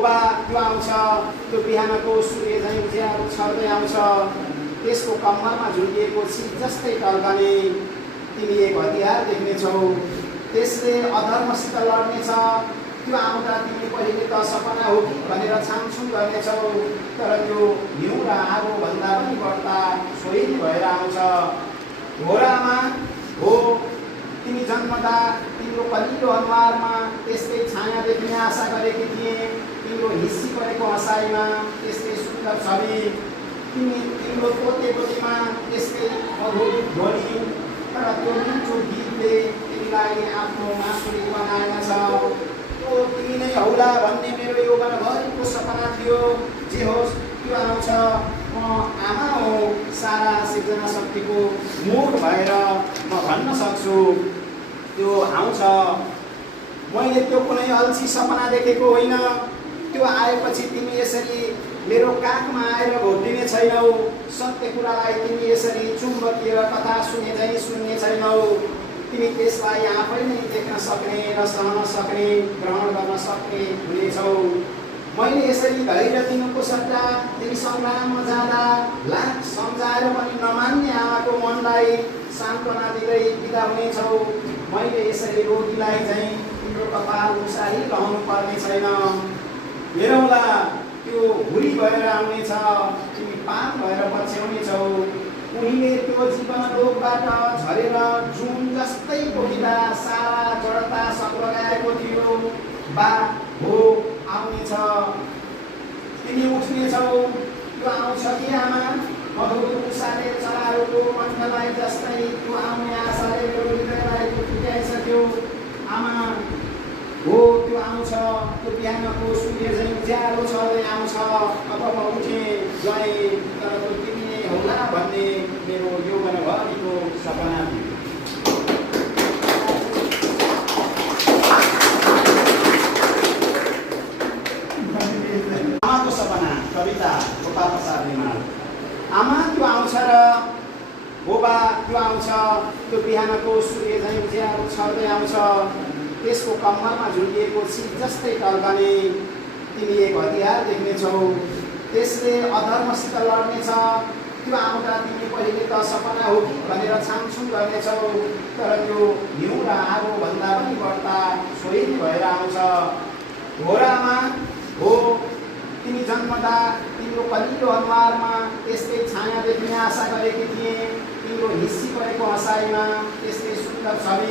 होबा त्यो आउँछ, त्यो बिहानको सूर्य झैँ उज्यालो छर्दै आउँछ, त्यसको कम्मरमा झुल्किएको चिज जस्तै टल्कने तिमी एक हतियार देख्नेछौ, त्यसले अधर्मसित लड्नेछ, त्यो आउँदा तिमी पहिले त सपना हो कि भनेर छामछुम गर्नेछौ, तर त्यो हिउँ र आगो भन्दा पनि बढ्ता सोही भएर आउँछ। घोरामा हो तिमी जन्मदा तिम्रो पलिलो अनुहारमा त्यस्तै छाया देख्ने आशा गरेकी थिएँ, तिम्रो हिस्सी परेको हँसाइमा त्यस्तै सुन्दर छवि, तिम्रो पोतेपोतीमा त्यस्तै अद्भुत ध्वनि, तर त्यो मिठो गीतले तिमीलाई आफ्नो मासुरी बनाएन छ। तिमी नै हौला भन्ने मेरो यौवनभरिको सपना थियो। जे होस् त्यो आउँछ, म आमा हो, सारा सिर्जना शक्तिको मूल भएर म भन्न सक्छु त्यो आउँछ। मैले त्यो कुनै अल्छी सपना देखेको होइन, त्यो आएपछि तिमी यसरी मेरो काखमा आएर घोटिने छैनौ, सत्य कुरालाई तिमी यसरी चुम्बकीय कथा सुने झैँ सुन्ने छैनौ, तिमी त्यसलाई आफै नै देख्न सक्ने र सहन सक्ने, ग्रहण गर्न सक्ने हुनेछौ। मैले यसरी धैर्य दिनुको सट्टा तिमी सङ्ग्राममा जाँदा लाख सम्झाएर पनि नमान्ने आमाको मनलाई सान्त्वना दिँदै बिदा हुनेछौ। मैले यसरी रोगीलाई चाहिँ तिम्रो कपाल उसारी रहनु पर्ने छैन। हेरौँला त्यो हुरी भएर आउनेछ, तिमी पाप भएर पछ्याउनेछौ। उनीले त्यो जीवन रोगबाट झरेर जुन जस्तै बोकिँदा सारा जडता सङ्ग्रगाएको थियो, बा हो आउनेछ, तिमी उठ्नेछौ। त्यो आउँछ कि आमा, मधुर उषाले चराहरूको कण्ठलाई जस्तै त्यो आउने आशाले मेरो हृदयलाई टुट्याइसक्यो। आमा हो त्यो आउँछ, त्यो बिहानको सूर्य झैँ उज्यालो छर्दै आउँछ। अब म उठेँ गएँ, तर त्यो तिमी नै होला भन्ने मेरो यौवनभरिको सपना थियो। आमाको सपना, कविता गोपालप्रसाद रिमाल। आमा त्यो आउँछ र होबा त्यो आउँछ, त्यो बिहानको सूर्य झैँ उज्यालो छर्दै आउँछ, त्यसको कम्मरमा झुल्किएको चिज जस्तै टल्कने तिमी एक हतियार देख्नेछौ, त्यसले अधर्मसित लड्नेछ, त्यो आउँदा तिमी पहिले त सपना हो कि भनेर छामछुम गर्नेछौ, तर त्यो हिउँ र आगो भन्दा पनि बढ्ता सोही भएर आउँछ। घोरामा हो तिमी जन्मदा तिम्रो पलिलो अनुहारमा त्यस्तै छाया देख्ने आशा गरेकी थिएँ, तिम्रो हिस्सी परेको हँसाइमा त्यस्तै सुन्दर छवि।